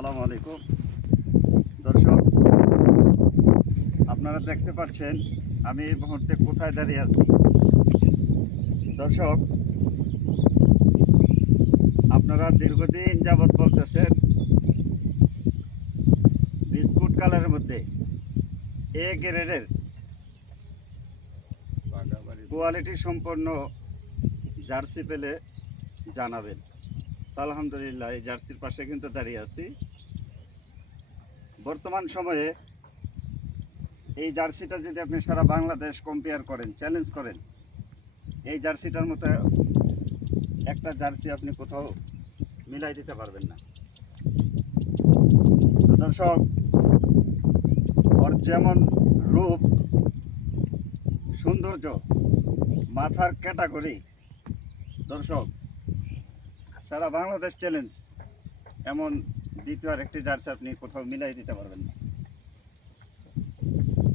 আসসালামু আলাইকুম। দর্শক আপনারা দেখতে পাচ্ছেন আমি এই মুহূর্তে কোথায় দাঁড়িয়ে আছি। দর্শক আপনারা দীর্ঘদিন যাবৎ বলতেছেন বিস্কুট কালারের মধ্যে এ গ্রেডের কোয়ালিটি সম্পন্ন জার্সি পেলে জানাবেন। আলহামদুলিল্লাহ, এই জার্সির পাশে কিন্তু দাঁড়িয়ে আছি। বর্তমান সময়ে এই জার্সিটা যদি আপনি সারা বাংলাদেশ কম্পেয়ার করেন চ্যালেঞ্জ করেন, এই জার্সিটার মতো একটা জার্সি আপনি কোথাও মিলাই দিতে পারবেন না। দর্শক, ওর যেমন রূপ, সৌন্দর্য, মাথার ক্যাটাগরি দর্শক সারা বাংলাদেশ চ্যালেঞ্জ এমন দ্বিতীয় আর একটি জার্সি আপনি কোথাও মিলাই দিতে পারবেন না।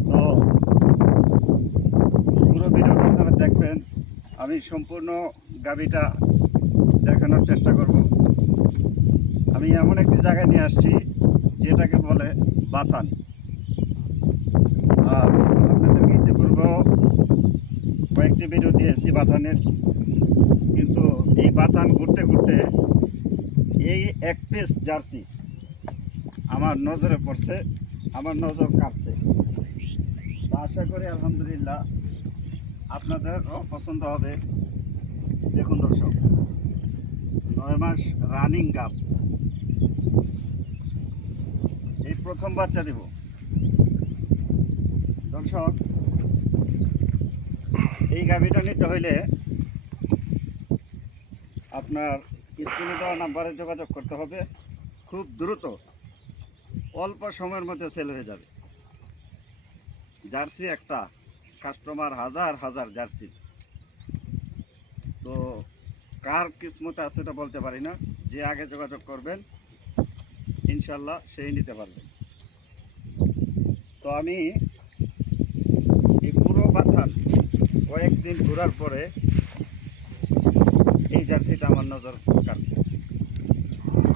তো, পুরো ভিডিওটা আপনারা দেখবেন। আমি সম্পূর্ণ গাবিটা দেখানোর চেষ্টা করব। আমি এমন একটি জায়গায় নিয়ে আসছি, যেটাকে বলে বাথান আর আপনাদেরকে ইতিপূর্ব কয়েকটি ভিডিও দিয়েছি বাথানের বাতান ঘুরতে ঘুরতে এই এক পিস জার্সি আমার নজরে পড়ছে, আমার নজর কাটছে আশা করি আলহামদুলিল্লাহ আপনাদেরও পছন্দ হবে। দেখুন দর্শক, নয় মাস রানিং গাপ এই প্রথম বাচ্চা দেব। দর্শক, এই গাভিটা নিতে হইলে আপনার স্ক্রিনে দেওয়া নাম্বারে যোগাযোগ করতে হবে। খুব দ্রুত অল্প সময়ের মধ্যে সেল হয়ে যাবে। জার্সি একটা, কাস্টমার হাজার হাজার জার্সি। তো কার কিসমতে আছে এটা বলতে পারি না। যে আগে যোগাযোগ করবেন, ইনশাল্লাহ সেই নিতে পারবেন তো আমি এই পুরো বাথান কয়েকদিন ঘোরার পরে এই জার্সিটা আমার নজর কাটছে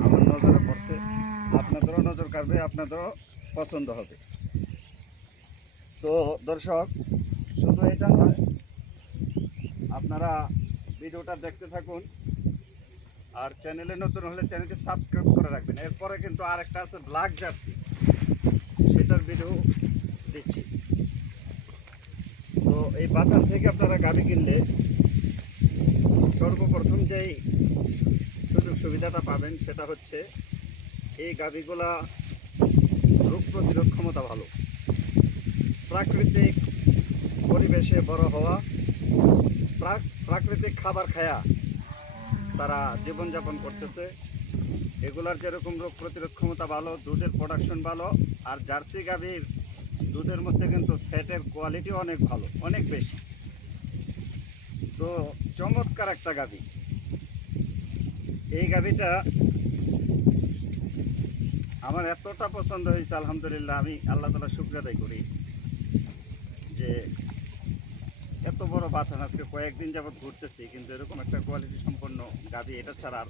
আমার নজরে পড়ছে, আপনাদেরও নজর কাটবে আপনাদেরও পছন্দ হবে। তো দর্শক, শুধু এটা নয়, আপনারা ভিডিওটা দেখতে থাকুন আর চ্যানেলে নতুন হলে চ্যানেলটি সাবস্ক্রাইব করে রাখবেন। এরপরে কিন্তু আরেকটা আছে ব্ল্যাক জার্সি। সেটার ভিডিও দিচ্ছি। তো এই বাজার থেকে আপনারা গাড়ি কিনলে সর্বপ্রথম যেই সুযোগ সুবিধাটা পাবেন সেটা হচ্ছে এই গাভিগুলা রোগ প্রতিরোধ ক্ষমতা ভালো। প্রাকৃতিক পরিবেশে বড় হওয়া, প্রাক- প্রাকৃতিক খাবার খায়া তারা জীবনযাপন করতেছে। এগুলার যেরকম রোগ প্রতিরোধ ক্ষমতা ভালো, দুধের প্রোডাকশন ভালো, আর জার্সি গাভীর দুধের মধ্যে কিন্তু ফ্যাটের কোয়ালিটি অনেক ভালো, অনেক বেশি। তো চমৎকার একটা গাভী। এই গাভীটা আমার এতটা পছন্দ হয়েছে, আলহামদুলিল্লাহ, আমি আল্লাহ তালা শুক্র আদায় করি যে এত বড় বাথান আজকে কয়েকদিন যাবৎ ঘুরতেছি, কিন্তু এরকম একটা কোয়ালিটি সম্পন্ন গাভী, এটা ছাড়া আর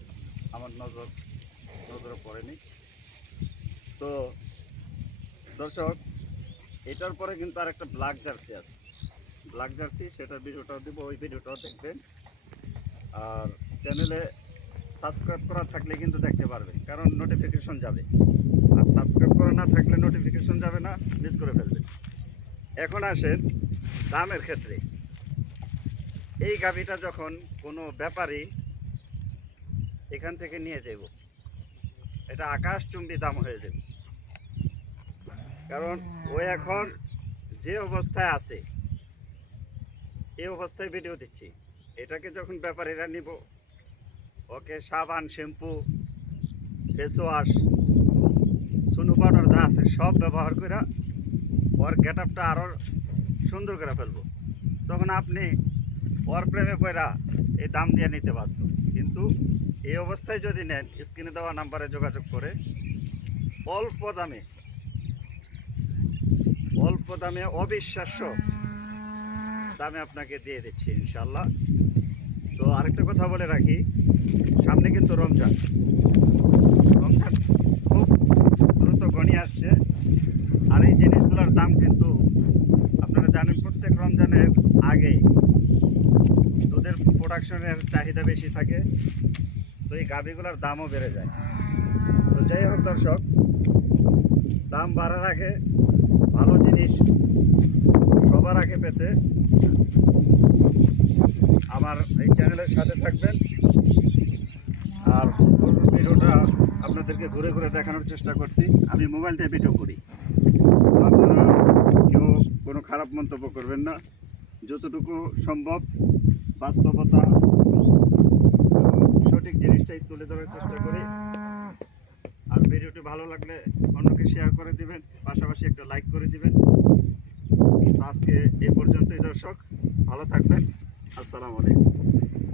আমার নজর নজরে পড়েনি। তো দর্শক, এটার পরে কিন্তু আর একটা ব্ল্যাক জার্সি আছে। ব্ল্যাক জার্সি সেটার ভিডিওটাও দিব, ওই ভিডিওটাও দেখবেন। আর চ্যানেলে সাবস্ক্রাইব করা থাকলে কিন্তু দেখতে পারবেন, কারণ নোটিফিকেশন যাবে। আর সাবস্ক্রাইব করা না থাকলে নোটিফিকেশন যাবে না মিস করে ফেলবেন। এখন আসেন দামের ক্ষেত্রে। এই গাভিটা যখন কোনো ব্যাপারী এখান থেকে নিয়ে যাব এটা আকাশচুম্বী দাম হয়ে যাবে। কারণ ও এখন যে অবস্থায় আছে এই অবস্থায় ভিডিও দিচ্ছি। এটাকে যখন ব্যাপারীরা নিব, ওকে সাবান, শ্যাম্পু ফেস ওয়াশ সুনু পাউডার যা আছে সব ব্যবহার করে ওর গেট আপটা আরও সুন্দর করে ফেলব। তখন আপনি ওর প্রেমে পয়রা এই দাম দিয়ে নিতে বাধ্য। কিন্তু এই অবস্থায় যদি নেন, স্ক্রিনে দেওয়া নাম্বারে যোগাযোগ করে অল্প দামে অল্প দামে অবিশ্বাস্য দামে আপনাকে দিয়ে দিচ্ছি ইনশাল্লাহ তো আরেকটা কথা বলে রাখি, সামনে কিন্তু রমজান। রমজান খুব দ্রুত গণি আসছে, আর এই জিনিসগুলোর দাম কিন্তু আপনারা জানেন, প্রত্যেক রমজানের আগে দুধের প্রোডাকশনের চাহিদা বেশি থাকে, তো এই গাভিগুলোর দামও বেড়ে যায়। তো যাই হোক দর্শক, দাম বাড়ার আগে জিনিস সবার আগে পেতে আমার এই চ্যানেলের সাথে থাকবেন। আর ভিডিওটা আপনাদেরকে ঘুরে ঘুরে দেখানোর চেষ্টা করছি। আমি মোবাইল দিয়ে ভিডিও করি। আপনারা কেউ কোনো খারাপ মন্তব্য করবেন না। যতটুকু সম্ভব বাস্তবতা সঠিক জিনিসটাই তুলে ধরার চেষ্টা করি। আর ভিডিওটি ভালো লাগলে অন্যকে শেয়ার করে দিবেন। পাশাপাশি একটা লাইক করে দিবেন। আজকে এ পর্যন্তই দর্শক ভালো থাকবেন। আসসালামু আলাইকুম।